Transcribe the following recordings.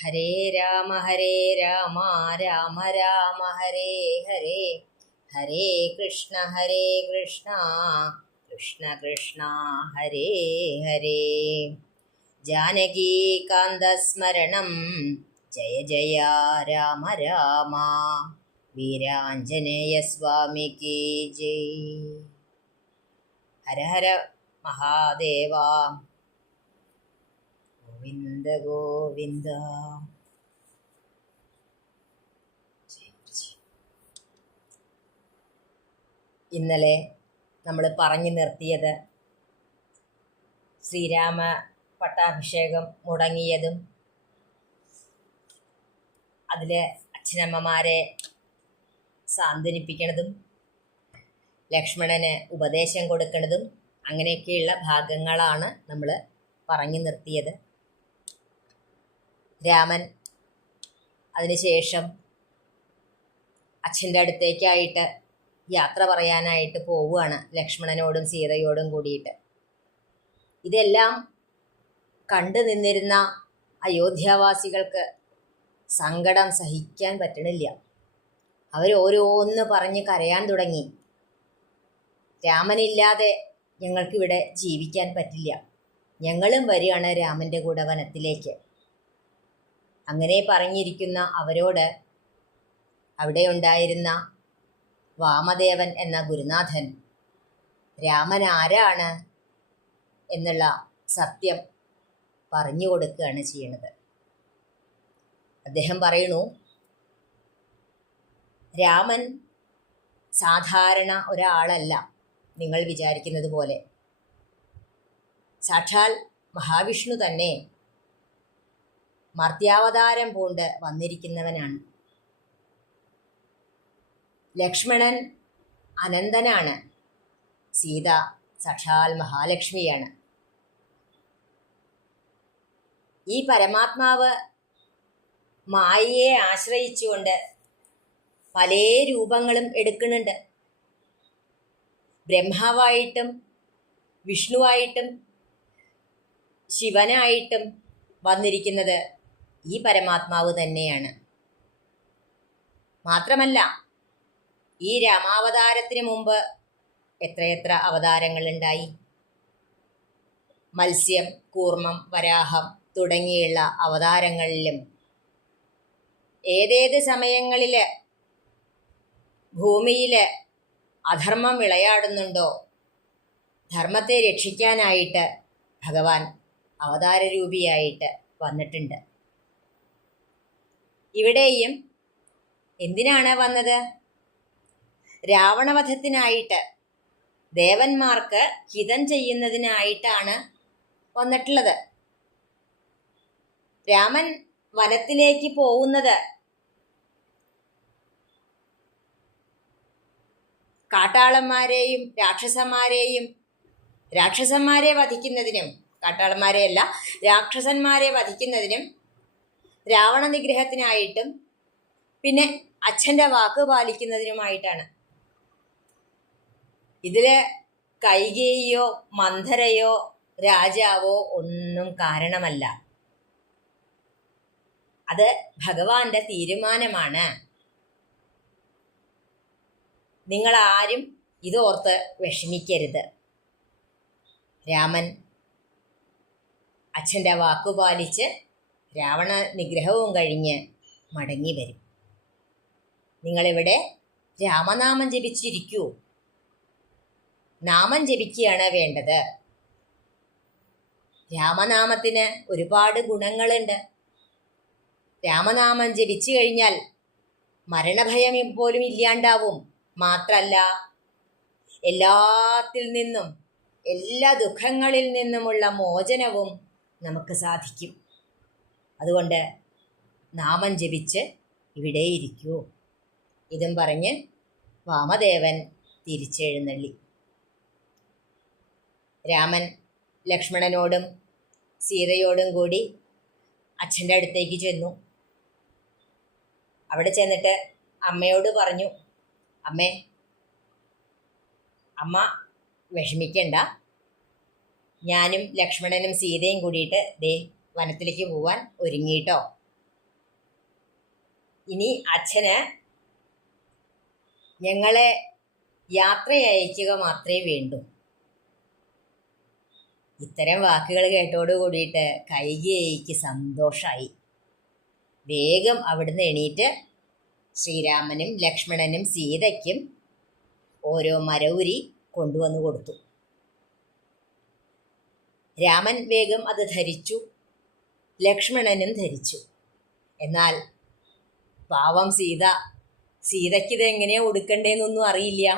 ഹരേ രാമ രാമ രാമ ഹരേ ഹരേ, ഹരേ കൃഷ്ണ കൃഷ്ണ കൃഷ്ണ ഹരേ ഹരേ. ജാനകീകാന്തസ്മരണം ജയ ജയ രാമ രാമ. വീരാഞ്ജനേയ സ്വാമിക്ക് ജയ്. ഹര ഹര മഹാദേവ. ഗോവിന്ദ ഗോവിന്ദ. ഇന്നലെ നമ്മൾ പറഞ്ഞു നിർത്തിയത് ശ്രീരാമ പട്ടാഭിഷേകം മുടങ്ങിയതും അതിൽ അച്ഛനമ്മമാരെ സാന്ത്വനിപ്പിക്കണതും ലക്ഷ്മണന് ഉപദേശം കൊടുക്കുന്നതും അങ്ങനെയൊക്കെയുള്ള ഭാഗങ്ങളാണ് നമ്മൾ പറഞ്ഞു നിർത്തിയത്. രാമൻ അതിനുശേഷം അച്ഛൻ്റെ അടുത്തേക്കായിട്ട് യാത്ര പറയാനായിട്ട് പോവുകയാണ്, ലക്ഷ്മണനോടും സീതയോടും കൂടിയിട്ട്. ഇതെല്ലാം കണ്ടു നിന്നിരുന്ന അയോധ്യാവാസികൾക്ക് സങ്കടം സഹിക്കാൻ പറ്റണില്ല. അവരോരോന്ന് പറഞ്ഞ് കരയാൻ തുടങ്ങി. രാമനില്ലാതെ ഞങ്ങൾക്കിവിടെ ജീവിക്കാൻ പറ്റില്ല, ഞങ്ങളും വരികയാണ് രാമൻ്റെ കൂടെ വനത്തിലേക്ക്. അങ്ങനെ പറഞ്ഞിരിക്കുന്ന അവരോട് അവിടെ ഉണ്ടായിരുന്ന വാമദേവൻ എന്ന ഗുരുനാഥൻ രാമൻ ആരാണ് എന്നുള്ള സത്യം പറഞ്ഞു കൊടുക്കുകയാണ് ചെയ്യുന്നത്. അദ്ദേഹം പറയുന്നു, രാമൻ സാധാരണ ഒരാളല്ല, നിങ്ങൾ വിചാരിക്കുന്നത് പോലെ. സാക്ഷാൽ മഹാവിഷ്ണു തന്നെ മർത്യാവതാരം പൂണ്ട് വന്നിരിക്കുന്നവനാണ്. ലക്ഷ്മണൻ അനന്തനാണ്, സീത സാക്ഷാൽ മഹാലക്ഷ്മിയാണ്. ഈ പരമാത്മാവ് മായയെ ആശ്രയിച്ചുകൊണ്ട് പല രൂപങ്ങളും എടുക്കുന്നുണ്ട്. ബ്രഹ്മാവായിട്ടും വിഷ്ണുവായിട്ടും ശിവനായിട്ടും വന്നിരിക്കുന്നത് ഈ പരമാത്മാവ് തന്നെയാണ്. മാത്രമല്ല, ഈ രാമാവതാരത്തിന് മുമ്പ് എത്രയെത്ര അവതാരങ്ങളുണ്ടായി. മത്സ്യം, കൂർമ്മം, വരാഹം തുടങ്ങിയുള്ള അവതാരങ്ങളിലും ഏതേത് സമയങ്ങളിൽ ഭൂമിയിൽ അധർമ്മം വിളയാടുന്നുണ്ടോ ധർമ്മത്തെ രക്ഷിക്കാനായിട്ട് ഭഗവാൻ അവതാരരൂപിയായിട്ട് വന്നിട്ടുണ്ട്. ഇവിടെയും എന്തിനാണ് വന്നത്? രാവണവധത്തിനായിട്ട്, ദേവന്മാർക്ക് ഹിതം ചെയ്യുന്നതിനായിട്ടാണ് വന്നിട്ടുള്ളത്. രാമൻ വനത്തിലേക്ക് പോകുന്നത് കാട്ടാളന്മാരെയും രാക്ഷസന്മാരെ വധിക്കുന്നതിനും, കാട്ടാളന്മാരെയല്ല രാക്ഷസന്മാരെ വധിക്കുന്നതിനും രാവണ നിഗ്രഹത്തിനായിട്ടും പിന്നെ അച്ഛൻ്റെ വാക്ക് പാലിക്കുന്നതിനുമായിട്ടാണ്. ഇതിൽ കൈകേയിയോ മന്ധരയോ രാജാവോ ഒന്നും കാരണമല്ല. അത് ഭഗവാന്റെ തീരുമാനമാണ്. നിങ്ങളാരും ഇതോർത്ത് വിഷമിക്കരുത്. രാമൻ അച്ഛൻ്റെ വാക്കുപാലിച്ച് രാവണ നിഗ്രഹവും കഴിഞ്ഞ് മടങ്ങി വരും. നിങ്ങളിവിടെ രാമനാമം ജപിച്ചിരിക്കൂ. നാമം ജപിക്കുകയാണ് വേണ്ടത്. രാമനാമത്തിന് ഒരുപാട് ഗുണങ്ങളുണ്ട്. രാമനാമം ജപിച്ചു കഴിഞ്ഞാൽ മരണഭയം പോലും ഇല്ലാണ്ടാവും. മാത്രല്ല, എല്ലാത്തിൽ നിന്നും, എല്ലാ ദുഃഖങ്ങളിൽ നിന്നുമുള്ള മോചനവും നമുക്ക് സാധിക്കും. അതുകൊണ്ട് നാമം ജപിച്ച് ഇവിടെ ഇരിക്കൂ. ഇതും പറഞ്ഞ് വാമദേവൻ തിരിച്ചെഴുന്നള്ളി. രാമൻ ലക്ഷ്മണനോടും സീതയോടും കൂടി അച്ഛൻ്റെ അടുത്തേക്ക് ചെന്നു. അവിടെ ചെന്നിട്ട് അമ്മയോട് പറഞ്ഞു, അമ്മ വിഷമിക്കണ്ട, ഞാനും ലക്ഷ്മണനും സീതയും കൂടിയിട്ട് ദേ വനത്തിലേക്ക് പോവാൻ ഒരുങ്ങിയിട്ടോ. ഇനി അച്ഛന് ഞങ്ങളെ യാത്രയയക്കുക മാത്രമേ വേണ്ടൂ. ഇത്തരം വാക്കുകൾ കേട്ടോട് കൂടിയിട്ട് കൈകേയിക്ക് സന്തോഷമായി. വേഗം അവിടുന്ന് എണീറ്റ് ശ്രീരാമനും ലക്ഷ്മണനും സീതയ്ക്കും ഓരോ മരവുരി കൊണ്ടുവന്നു കൊടുത്തു. രാമൻ വേഗം അത് ധരിച്ചു, ലക്ഷ്മണനും ധരിച്ചു. എന്നാൽ പാവം സീതയ്ക്കിത് എങ്ങനെയാ ഉടുക്കണ്ടേന്നൊന്നും അറിയില്ല.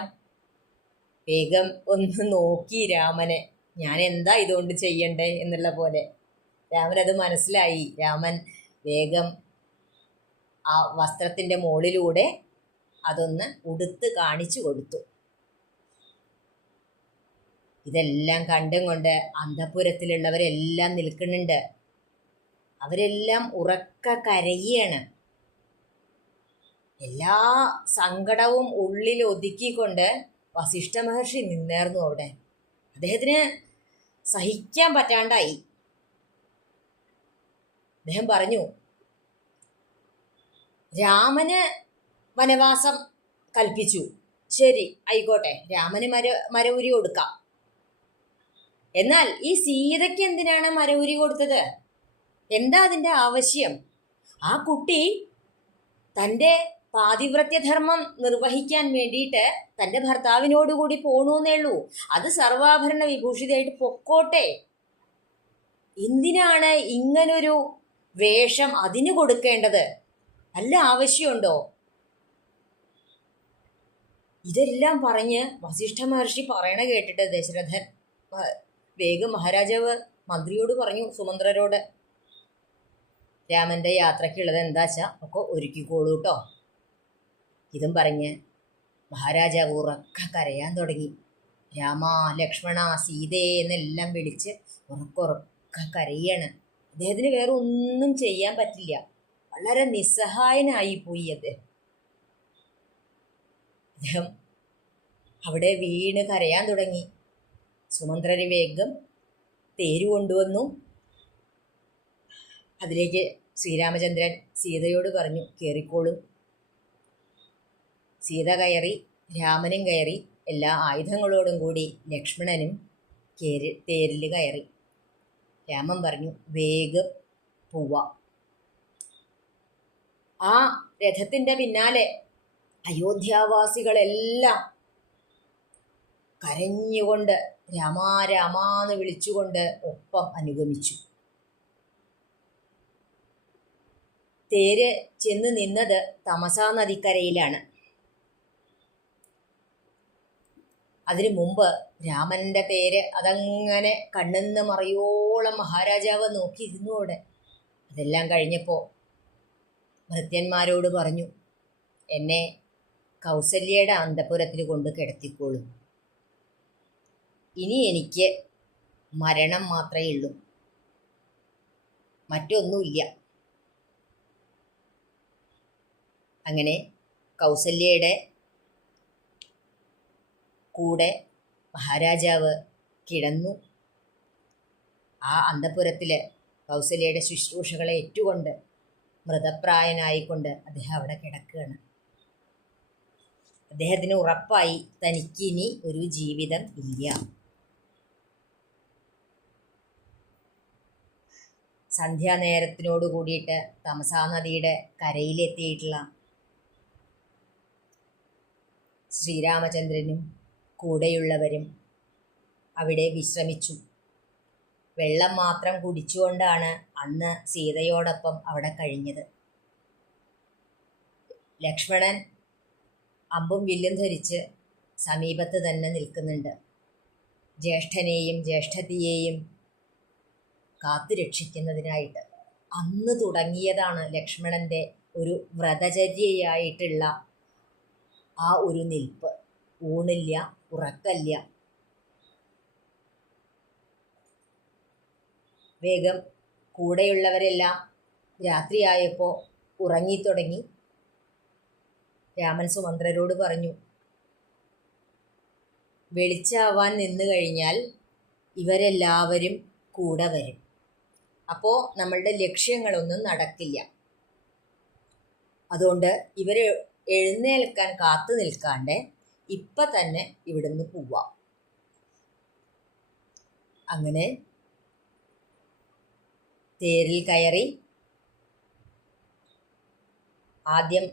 വേഗം ഒന്ന് നോക്കി രാമനെ, ഞാൻ എന്താ ഇതുകൊണ്ട് ചെയ്യണ്ടേ എന്നുള്ള പോലെ. രാമനത് മനസ്സിലായി. രാമൻ വേഗം ആ വസ്ത്രത്തിൻ്റെ മുകളിലൂടെ അതൊന്ന് ഉടുത്ത് കാണിച്ചു കൊടുത്തു. ഇതെല്ലാം കണ്ടും കൊണ്ട് അന്തഃപുരത്തിലുള്ളവരെല്ലാം നിൽക്കുന്നുണ്ട്. അവരെല്ലാം ഉറക്ക കരയുകയാണ്. എല്ലാ സങ്കടവും ഉള്ളിൽ ഒതുക്കിക്കൊണ്ട് വസിഷ്ഠ മഹർഷി നിന്നേർന്നു അവിടെ. അദ്ദേഹത്തിന് സഹിക്കാൻ പറ്റാണ്ടായി. അദ്ദേഹം പറഞ്ഞു, രാമന് വനവാസം കൽപ്പിച്ചു, ശരി ആയിക്കോട്ടെ, രാമന് മരവുരി കൊടുക്കാം. എന്നാൽ ഈ സീതയ്ക്ക് എന്തിനാണ് മരവുരി കൊടുത്തത്? എന്താ അതിൻ്റെ ആവശ്യം? ആ കുട്ടി തൻ്റെ പാതിവ്രത്യധർമ്മം നിർവഹിക്കാൻ വേണ്ടിയിട്ട് തൻ്റെ ഭർത്താവിനോടുകൂടി പോണൂന്നേ ഉള്ളൂ. അത് സർവാഭരണ വിഭൂഷിതയായിട്ട് പൊക്കോട്ടെ. എന്തിനാണ് ഇങ്ങനൊരു വേഷം അതിന് കൊടുക്കേണ്ടത്? നല്ല ആവശ്യമുണ്ടോ? ഇതെല്ലാം പറഞ്ഞ് വസിഷ്ഠ മഹർഷി പറയണ കേട്ടിട്ട് ദശരഥൻ വേഗം മഹാരാജാവ് മന്ത്രിയോട് പറഞ്ഞു, സുമന്ത്രരോട്, രാമൻ്റെ യാത്രയ്ക്കുള്ളത് എന്താ വെച്ചാൽ ഒക്കെ ഒരുക്കിക്കോളൂ കേട്ടോ. ഇതും പറഞ്ഞ് മഹാരാജാവ് ഉറക്ക കരയാൻ തുടങ്ങി. രാമ, ലക്ഷ്മണ, സീതേ എന്നെല്ലാം വിളിച്ച് ഉറക്ക കരയാണ്. അദ്ദേഹത്തിന് വേറെ ഒന്നും ചെയ്യാൻ പറ്റില്ല. വളരെ നിസ്സഹായനായി പോയി അദ്ദേഹം. അവിടെ വീണ് കരയാൻ തുടങ്ങി. സുമന്ത്രര് വേഗം തേര് കൊണ്ടുവന്നു. അതിലേക്ക് ശ്രീരാമചന്ദ്രൻ സീതയോട് പറഞ്ഞു, കയറിക്കോളും. സീത കയറി, രാമനും കയറി. എല്ലാ ആയുധങ്ങളോടും കൂടി ലക്ഷ്മണനും തേരിൽ കയറി. രാമൻ പറഞ്ഞു, വേഗം പോവാം. ആ രഥത്തിൻ്റെ പിന്നാലെ അയോധ്യാവാസികളെല്ലാം കരഞ്ഞുകൊണ്ട് രാമാ രാമാന്ന് വിളിച്ചുകൊണ്ട് ഒപ്പം അനുഗമിച്ചു. തേര് ചെന്ന് നിന്നത് തമസാ നദിക്കരയിലാണ്. അതിനു മുമ്പ് രാമൻ്റെ തേര് അതങ്ങനെ കണ്ണെന്ന് മറിയോളം മഹാരാജാവ് നോക്കിയിരുന്നു അവിടെ. അതെല്ലാം കഴിഞ്ഞപ്പോൾ ഭൃത്യന്മാരോട് പറഞ്ഞു, എന്നെ കൗസല്യയുടെ അന്തഃപുരത്തിൽ കൊണ്ട് കിടത്തിക്കോളും. ഇനി എനിക്ക് മരണം മാത്രമേ ഉള്ളൂ, മറ്റൊന്നുമില്ല. അങ്ങനെ കൗസല്യയുടെ കൂടെ മഹാരാജാവ് കിടന്നു. ആ അന്തഃപുരത്തിൽ കൗസല്യയുടെ ശുശ്രൂഷകളെ ഏറ്റുകൊണ്ട് മൃതപ്രായനായിക്കൊണ്ട് അദ്ദേഹം അവിടെ കിടക്കുകയാണ്. അദ്ദേഹത്തിന് ഉറപ്പായി തനിക്കിനി ഒരു ജീവിതം ഇല്ല. സന്ധ്യാനേരത്തിനോട് കൂടിയിട്ട് തമസാ നദിയുടെ കരയിലെത്തിയിട്ടുള്ള ശ്രീരാമചന്ദ്രനും കൂടെയുള്ളവരും അവിടെ വിശ്രമിച്ചു. വെള്ളം മാത്രം കുടിച്ചുകൊണ്ടാണ് അന്ന് സീതയോടൊപ്പം അവിടെ കഴിഞ്ഞത്. ലക്ഷ്മണൻ അമ്പും വില്ലും ധരിച്ച് സമീപത്ത് തന്നെ നിൽക്കുന്നുണ്ട്. ജ്യേഷ്ഠനെയും ജ്യേഷ്ഠത്തിയെയും കാത്തു രക്ഷിക്കുന്നതിനായിട്ട്. അന്ന് തുടങ്ങിയതാണ് ലക്ഷ്മണൻ്റെ ഒരു വ്രതചര്യയായിട്ടുള്ള ആ ഒരു നിൽപ്പ്. ഊണില്ല, ഉറക്കല്ല. വേഗം കൂടെയുള്ളവരെല്ലാം രാത്രിയായപ്പോൾ ഉറങ്ങിത്തുടങ്ങി. രാമൻ സുമന്ത്രരോട് പറഞ്ഞു, വെളിച്ചാവാൻ നിന്ന് കഴിഞ്ഞാൽ ഇവരെല്ലാവരും കൂടെ വരും. അപ്പോൾ നമ്മളുടെ ലക്ഷ്യങ്ങളൊന്നും നടക്കില്ല. അതുകൊണ്ട് ഇവരെ എഴുന്നേൽക്കാൻ കാത്തു നിൽക്കാണ്ട് ഇപ്പം തന്നെ ഇവിടുന്ന് പോവാം. അങ്ങനെ തേരിൽ കയറി ആദ്യം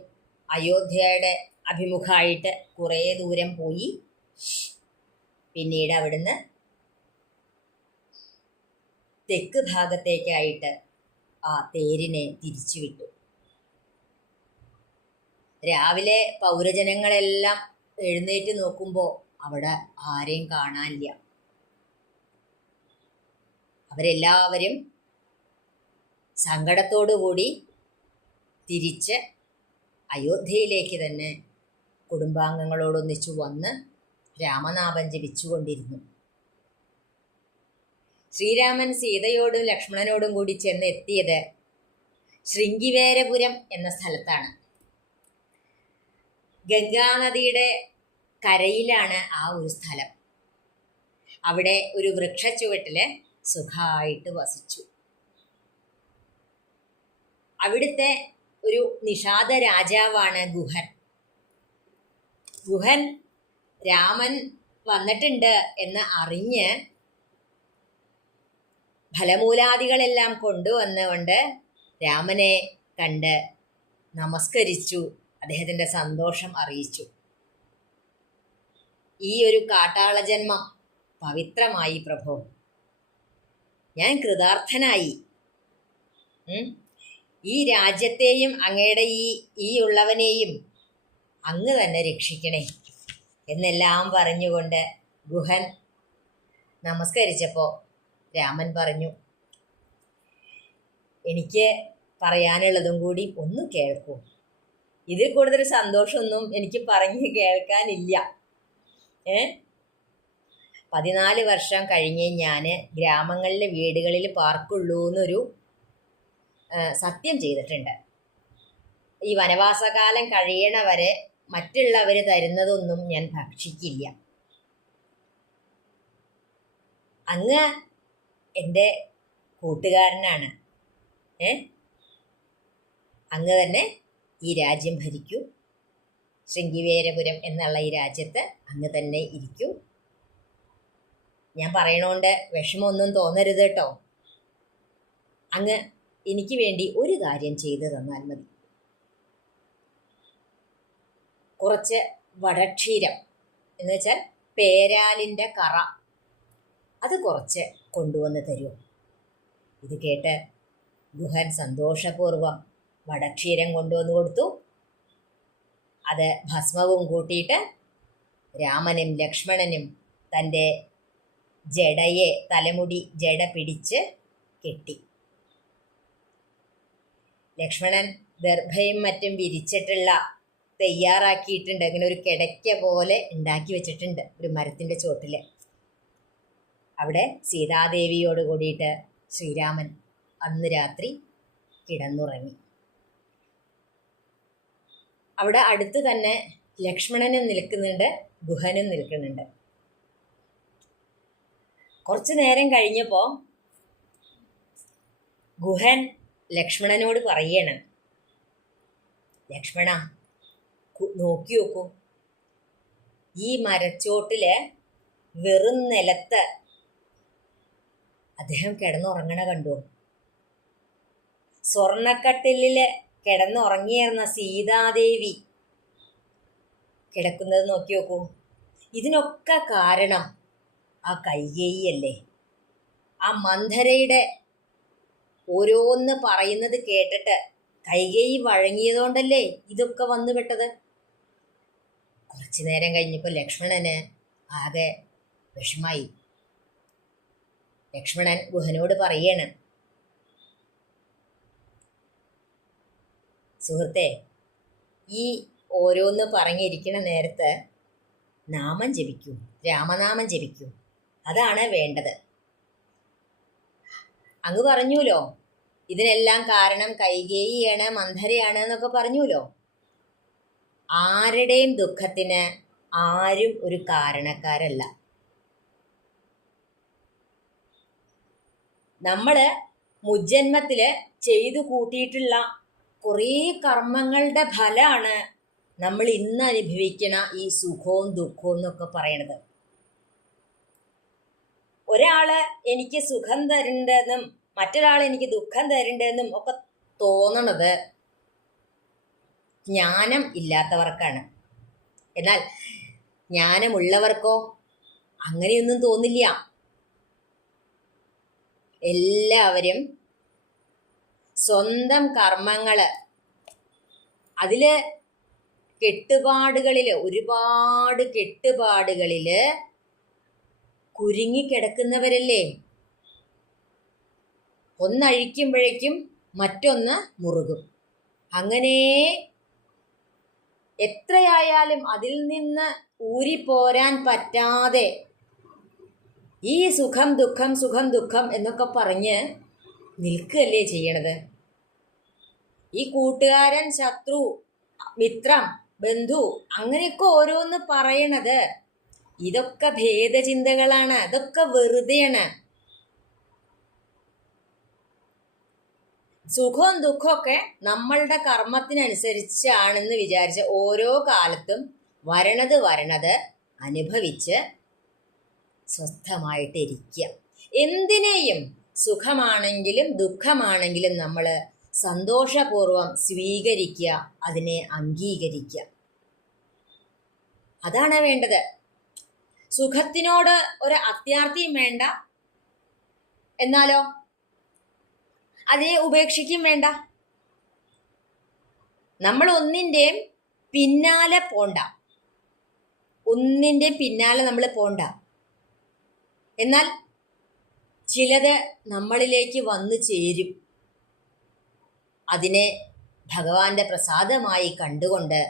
അയോധ്യയുടെ അഭിമുഖമായിട്ട് കുറേ ദൂരം പോയി. പിന്നീട് അവിടുന്ന് തെക്ക് ഭാഗത്തേക്കായിട്ട് ആ തേരിനെ തിരിച്ചുവിട്ടു. രാവിലെ പൗരജനങ്ങളെല്ലാം എഴുന്നേറ്റ് നോക്കുമ്പോൾ അവിടെ ആരെയും കാണാനില്ല. അവരെല്ലാവരും സങ്കടത്തോടുകൂടി തിരിച്ച് അയോധ്യയിലേക്ക് തന്നെ കുടുംബാംഗങ്ങളോടൊന്നിച്ചു വന്ന് രാമനാമം ജപിച്ചുകൊണ്ടിരുന്നു. ശ്രീരാമൻ സീതയോടും ലക്ഷ്മണനോടും കൂടി ചെന്ന് എത്തിയത് ശൃംഗിവേരപുരം എന്ന സ്ഥലത്താണ്. ഗംഗാനദിയുടെ കരയിലാണ് ആ ഒരു സ്ഥലം. അവിടെ ഒരു വൃക്ഷച്ചുവട്ടിൽ സുഖമായിട്ട് വസിച്ചു. അവിടുത്തെ ഒരു നിഷാദ രാജാവാണ് ഗുഹൻ. ഗുഹൻ രാമൻ വന്നിട്ടുണ്ട് എന്ന് അറിഞ്ഞ് ഫലമൂലാദികളെല്ലാം കൊണ്ടുവന്നുകൊണ്ട് രാമനെ കണ്ട് നമസ്കരിച്ചു, അദ്ദേഹത്തിൻ്റെ സന്തോഷം അറിയിച്ചു. ഈ ഒരു കാട്ടാള ജന്മം പവിത്രമായി പ്രഭോ, ഞാൻ കൃതാർത്ഥനായി. ഈ രാജ്യത്തെയും അങ്ങയുടെ ഈ ഉള്ളവനെയും അങ്ങ് തന്നെ രക്ഷിക്കണേ എന്നെല്ലാം പറഞ്ഞുകൊണ്ട് ഗുഹൻ നമസ്കരിച്ചപ്പോൾ രാമൻ പറഞ്ഞു, എനിക്ക് പറയാനുള്ളതും കൂടി ഒന്ന് കേൾക്കൂ. ഇതിൽ കൂടുതൽ സന്തോഷമൊന്നും എനിക്ക് പറഞ്ഞ് കേൾക്കാനില്ല. 14 വർഷം കഴിഞ്ഞ് ഞാൻ ഗ്രാമങ്ങളിലെ വീടുകളിൽ പാർക്കുള്ളൂ എന്നൊരു സത്യം ചെയ്തിട്ടുണ്ട്. ഈ വനവാസകാലം കഴിയണവരെ മറ്റുള്ളവർ തരുന്നതൊന്നും ഞാൻ ഭക്ഷിക്കില്ല. അങ്ങ് എൻ്റെ കൂട്ടുകാരനാണ്. അങ്ങ് തന്നെ ഈ രാജ്യം ഭരിക്കൂ. ശൃംഗിവേരപുരം എന്നുള്ള ഈ രാജ്യത്ത് അങ്ങ് തന്നെ ഇരിക്കൂ. ഞാൻ പറയണോണ്ട് വിഷമമൊന്നും തോന്നരുത് കേട്ടോ. അങ്ങ് എനിക്ക് വേണ്ടി ഒരു കാര്യം ചെയ്തു തന്നാൽ മതി. കുറച്ച് വടക്ഷീരം എന്ന് വെച്ചാൽ പേരാലിൻ്റെ കറ, അത് കുറച്ച് കൊണ്ടുവന്ന് തരൂ. ഇത് കേട്ട് ഗുഹൻ സന്തോഷപൂർവ്വം വടക്ഷീരം കൊണ്ടുവന്ന് കൊടുത്തു. അത് ഭസ്മവും കൂട്ടിയിട്ട് രാമനും ലക്ഷ്മണനും തൻ്റെ തലമുടി ജട പിടിച്ച് കെട്ടി. ലക്ഷ്മണൻ ദർഭയും മറ്റും വിരിച്ചിട്ടുള്ള തയ്യാറാക്കിയിട്ടുണ്ട്. ഇങ്ങനെ ഒരു കിടക്ക പോലെ ഉണ്ടാക്കി വെച്ചിട്ടുണ്ട് ഒരു മരത്തിൻ്റെ ചോട്ടിൽ. അവിടെ സീതാദേവിയോട് കൂടിയിട്ട് ശ്രീരാമൻ അന്ന് രാത്രി കിടന്നുറങ്ങി. അവിടെ അടുത്ത് തന്നെ ലക്ഷ്മണനും നിൽക്കുന്നുണ്ട്, ഗുഹനും നിൽക്കുന്നുണ്ട്. കുറച്ചു നേരം കഴിഞ്ഞപ്പോൾ ഗുഹൻ ലക്ഷ്മണനോട് പറയണം, ലക്ഷ്മണ നോക്കി നോക്കൂ, ഈ മരച്ചോട്ടിൽ വെറും നിലത്ത് അദ്ദേഹം കിടന്നുറങ്ങണ കണ്ടു. സ്വർണ്ണക്കട്ടിലിൽ കിടന്നുറങ്ങിയിരുന്ന സീതാദേവി കിടക്കുന്നത് നോക്കി നോക്കൂ. ഇതിനൊക്കെ കാരണം ആ കൈകേയിയല്ലേ. ആ മന്ധരയുടെ ഓരോന്ന് പറയുന്നത് കേട്ടിട്ട് കൈകേയി വഴങ്ങിയതുകൊണ്ടല്ലേ ഇതൊക്കെ വന്നു പെട്ടത്. കുറച്ചു നേരം കഴിഞ്ഞപ്പോൾ ലക്ഷ്മണന് ആകെ വിഷമായി. ലക്ഷ്മണൻ ഗുഹനോട് പറയണം, സുഹൃത്തെ, ഈ ഓരോന്ന് പറഞ്ഞിരിക്കണ നേരത്ത് നാമം ജപിക്കൂ, രാമനാമം ജപിക്കൂ, അതാണ് വേണ്ടത്. അങ്ങ് പറഞ്ഞൂലോ ഇതിനെല്ലാം കാരണം കൈകേയിയാണ്, മന്ധരയാണ് എന്നൊക്കെ പറഞ്ഞൂലോ. ആരുടെയും ദുഃഖത്തിന് ആരും ഒരു കാരണക്കാരല്ല. നമ്മൾ മുജ്ജന്മത്തിൽ ചെയ്തു കൂട്ടിയിട്ടുള്ള കുറേ കർമ്മങ്ങളുടെ ഫലമാണ് നമ്മൾ ഇന്ന് അനുഭവിക്കണ ഈ സുഖവും ദുഃഖവും എന്നൊക്കെ പറയണത്. ഒരാള് എനിക്ക് സുഖം തരണ്ടെന്നും മറ്റൊരാൾ എനിക്ക് ദുഃഖം തരണ്ടെന്നും ഒക്കെ തോന്നണത് ജ്ഞാനം ഇല്ലാത്തവർക്കാണ്. എന്നാൽ ജ്ഞാനമുള്ളവർക്കോ അങ്ങനെയൊന്നും തോന്നില്ല. എല്ലാവരും സ്വന്തം കർമ്മങ്ങള് അതില് ഒരുപാട് കെട്ടുപാടുകളില് കുരുങ്ങിക്കിടക്കുന്നവരല്ലേ. ഒന്നഴിക്കുമ്പോഴേക്കും മറ്റൊന്ന് മുറുകും. അങ്ങനെ എത്രയായാലും അതിൽ നിന്ന് ഊരിപ്പോരാൻ പറ്റാതെ ഈ സുഖം ദുഃഖം സുഖം ദുഃഖം എന്നൊക്കെ പറഞ്ഞ് നിൽക്കുകയല്ലേ ചെയ്യണത്. ഈ കൂട്ടുകാരൻ, ശത്രു, മിത്രം, ബന്ധു അങ്ങനെയൊക്കെ ഓരോന്ന് പറയണത് ഇതൊക്കെ ഭേദചിന്തകളാണ്. അതൊക്കെ വെറുതെയാണ്. സുഖവും ദുഃഖമൊക്കെ നമ്മളുടെ കർമ്മത്തിനനുസരിച്ചാണെന്ന് വിചാരിച്ച് ഓരോ കാലത്തും വരണത് അനുഭവിച്ച് സ്വസ്ഥമായിട്ടിരിക്കുക. എന്തിനേയും സുഖമാണെങ്കിലും ദുഃഖമാണെങ്കിലും നമ്മൾ സന്തോഷപൂർവം സ്വീകരിക്കുക, അതിനെ അംഗീകരിക്കുക. അതാണ് വേണ്ടത്. സുഖത്തിനോട് ഒരു അത്യാർത്തിയും വേണ്ട, എന്നാലോ അതിനെ ഉപേക്ഷിക്കും വേണ്ട. നമ്മൾ ഒന്നിൻ്റെയും പിന്നാലെ പോണ്ട, നമ്മൾ പോണ്ട. എന്നാൽ ചിലത് നമ്മളിലേക്ക് വന്നു ചേരും. അതിനെ ഭഗവാന്റെ പ്രസാദമായി കണ്ടുകൊണ്ട്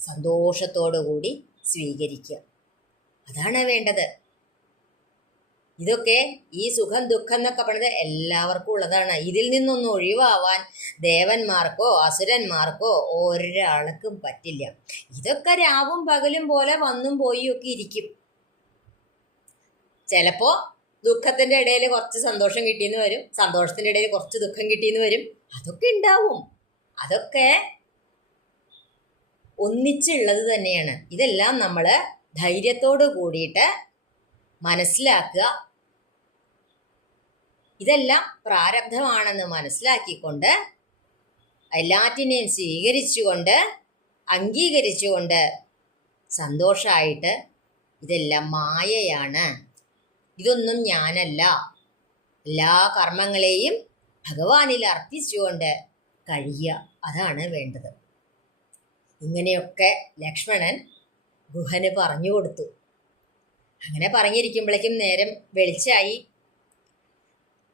സന്തോഷത്തോടു കൂടി സ്വീകരിക്കുക. അതാണ് വേണ്ടത്. ഇതൊക്കെ ഈ സുഖം ദുഃഖം എന്നൊക്കെ പറയുന്നത് എല്ലാവർക്കും ഉള്ളതാണ്. ഇതിൽ നിന്നൊന്നും ഒഴിവാവാൻ ദേവന്മാർക്കോ അസുരന്മാർക്കോ ഒരാൾക്കും പറ്റില്ല. ഇതൊക്കെ രാവും പകലും പോലെ വന്നും പോയും ഒക്കെ ഇരിക്കും. ചിലപ്പോൾ ദുഃഖത്തിൻ്റെ ഇടയിൽ കുറച്ച് സന്തോഷം കിട്ടിയെന്ന് വരും, സന്തോഷത്തിൻ്റെ ഇടയിൽ കുറച്ച് ദുഃഖം കിട്ടിയെന്ന് വരും. അതൊക്കെ ഉണ്ടാവും. അതൊക്കെ ഒന്നിച്ചുള്ളത് തന്നെയാണ്. ഇതെല്ലാം നമ്മൾ ധൈര്യത്തോട് കൂടിയിട്ട് മനസ്സിലാക്കുക. ഇതെല്ലാം പ്രാരബ്ധമാണെന്ന് മനസ്സിലാക്കിക്കൊണ്ട് എല്ലാറ്റിനെയും സ്വീകരിച്ചുകൊണ്ട് അംഗീകരിച്ചുകൊണ്ട് സന്തോഷമായിട്ട് ഇതെല്ലാം മായയാണ്, ഇതൊന്നും ഞാനല്ല, എല്ലാ കർമ്മങ്ങളെയും ഭഗവാനിൽ അർപ്പിച്ചുകൊണ്ട് കഴിയുക. അതാണ് വേണ്ടത്. ഇങ്ങനെയൊക്കെ ലക്ഷ്മണൻ ഗുഹന് പറഞ്ഞു കൊടുത്തു. അങ്ങനെ പറഞ്ഞിരിക്കുമ്പോഴേക്കും നേരം വെളിച്ചായി.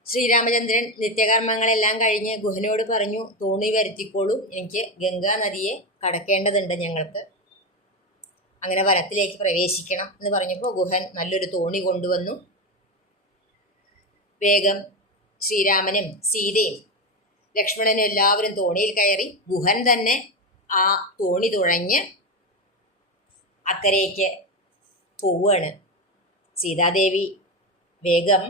ശ്രീരാമചന്ദ്രൻ നിത്യകർമ്മങ്ങളെല്ലാം കഴിഞ്ഞ് ഗുഹനോട് പറഞ്ഞു, തോണി വരുത്തിക്കോളൂ, എനിക്ക് ഗംഗാ നദിയെ കടക്കേണ്ടതുണ്ട്, ഞങ്ങൾക്ക് അങ്ങനെ വനത്തിലേക്ക് പ്രവേശിക്കണം എന്ന് പറഞ്ഞപ്പോൾ ഗുഹൻ നല്ലൊരു തോണി കൊണ്ടുവന്നു. വേഗം ശ്രീരാമനും സീതയും ലക്ഷ്മണനും എല്ലാവരും തോണിയിൽ കയറി. ഗുഹൻ തന്നെ ആ തോണി തുഴഞ്ഞ് അക്കരയ്ക്ക് പോവുകയാണ്. സീതാദേവി വേഗം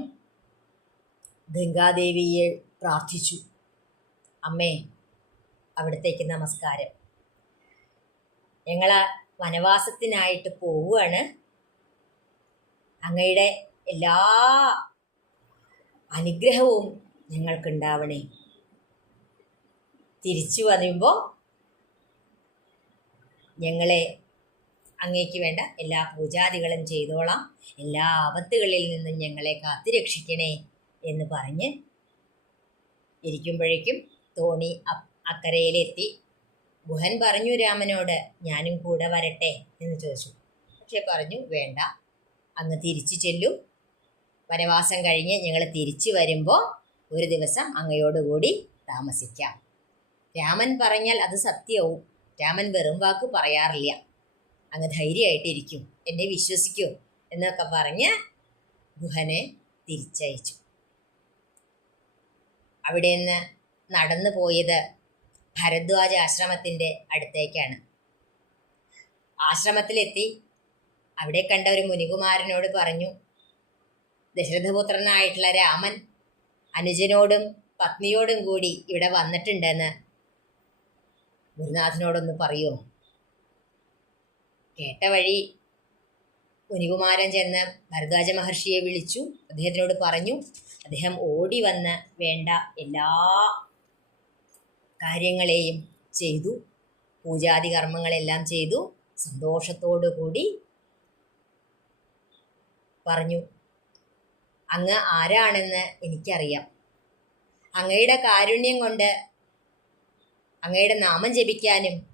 ഗംഗാദേവിയെ പ്രാർത്ഥിച്ചു, അമ്മേ, അവിടത്തേക്ക് നമസ്കാരം, ഞങ്ങൾ വനവാസത്തിനായിട്ട് പോവുകയാണ്. അങ്ങയുടെ എല്ലാ അനുഗ്രഹവും ഞങ്ങൾക്കുണ്ടാവണേ. തിരിച്ചു വരുമ്പോൾ ഞങ്ങളെ അങ്ങേക്ക് വേണ്ട എല്ലാ പൂജാദികളും ചെയ്തോളാം, എല്ലാ ആപത്തുകളിൽ നിന്നും ഞങ്ങളെ കാത്തുരക്ഷിക്കണേ എന്ന് പറഞ്ഞ് ഇരിക്കുമ്പോഴേക്കും തോണി അക്കരയിലെത്തി. ഗുഹൻ പറഞ്ഞു രാമനോട്, ഞാനും കൂടെ വരട്ടെ എന്ന് ചോദിച്ചു. പക്ഷെ പറഞ്ഞു, വേണ്ട, അങ്ങ് തിരിച്ചു ചെല്ലൂ, വനവാസം കഴിഞ്ഞ് ഞങ്ങൾ തിരിച്ചു വരുമ്പോൾ ഒരു ദിവസം അങ്ങയോടുകൂടി താമസിക്കാം. രാമൻ പറഞ്ഞാൽ അത് സത്യവും. രാമൻ വെറും വാക്ക് പറയാറില്ല. അങ്ങ് ധൈര്യമായിട്ടിരിക്കും, എന്നെ വിശ്വസിക്കൂ എന്നൊക്കെ പറഞ്ഞ് ഗുഹനെ തിരിച്ചയച്ചു. അവിടെ നിന്ന് നടന്നു പോയത് ഭരദ്വാജ ആശ്രമത്തിൻ്റെ അടുത്തേക്കാണ്. ആശ്രമത്തിലെത്തി അവിടെ കണ്ട ഒരു മുനികുമാരനോട് പറഞ്ഞു, ദശരഥപുത്രനായിട്ടുള്ള രാമൻ അനുജനോടും പത്നിയോടും കൂടി ഇവിടെ വന്നിട്ടുണ്ടെന്ന്. ഗുരുനാഥനോടൊന്ന് പറയുമോ? കേട്ട വഴി മുനികുമാരൻ ചെന്ന് ഭരദ്വാജ മഹർഷിയെ വിളിച്ചു. അദ്ദേഹത്തിനോട് പറഞ്ഞു. അദ്ദേഹം ഓടി വന്ന് വേണ്ട എല്ലാ കാര്യങ്ങളെയും ചെയ്തു. പൂജാതി കർമ്മങ്ങളെല്ലാം ചെയ്തു. സന്തോഷത്തോടു കൂടി പറഞ്ഞു, അങ്ങ് ആരാണെന്ന് എനിക്കറിയാം. അങ്ങയുടെ കാരുണ്യം കൊണ്ട് അങ്ങയുടെ നാമം ജപിക്കാനും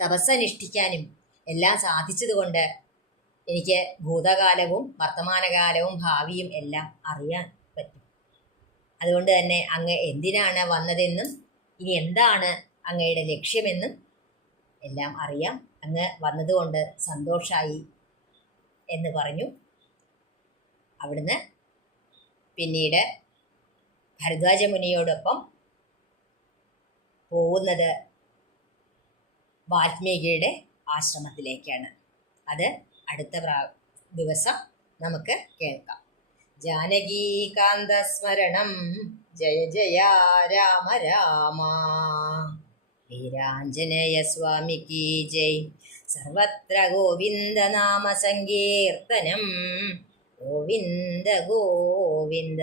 തപസ്സനുഷ്ഠിക്കാനും എല്ലാം സാധിച്ചതുകൊണ്ട് എനിക്ക് ഭൂതകാലവും വർത്തമാനകാലവും ഭാവിയും എല്ലാം അറിയാൻ പറ്റും. അതുകൊണ്ട് തന്നെ അങ്ങ് എന്തിനാണ് വന്നതെന്നും ഇനി എന്താണ് അങ്ങയുടെ ലക്ഷ്യമെന്നും എല്ലാം അറിയാം. അങ്ങ് വന്നതുകൊണ്ട് സന്തോഷമായി എന്ന് പറഞ്ഞു. അവിടുന്ന് പിന്നീട് ഭരദ്വാജ മുനിയോടൊപ്പം പോകുന്നത് വാൽമീകിയുടെ ആശ്രമത്തിലേക്കാണ്. അത് അടുത്ത ദിവസം നമുക്ക് കേൾക്കാം. ജാനകീകാന്തസ്മരണം ജയ ജയ രാമ രാമ. വീരാഞ്ജനേയ സ്വാമിക്ക് ജയ്. സർവത്ര ഗോവിന്ദ നാമ സങ്കീർത്തനം. ഗോവിന്ദ ഗോവിന്ദ.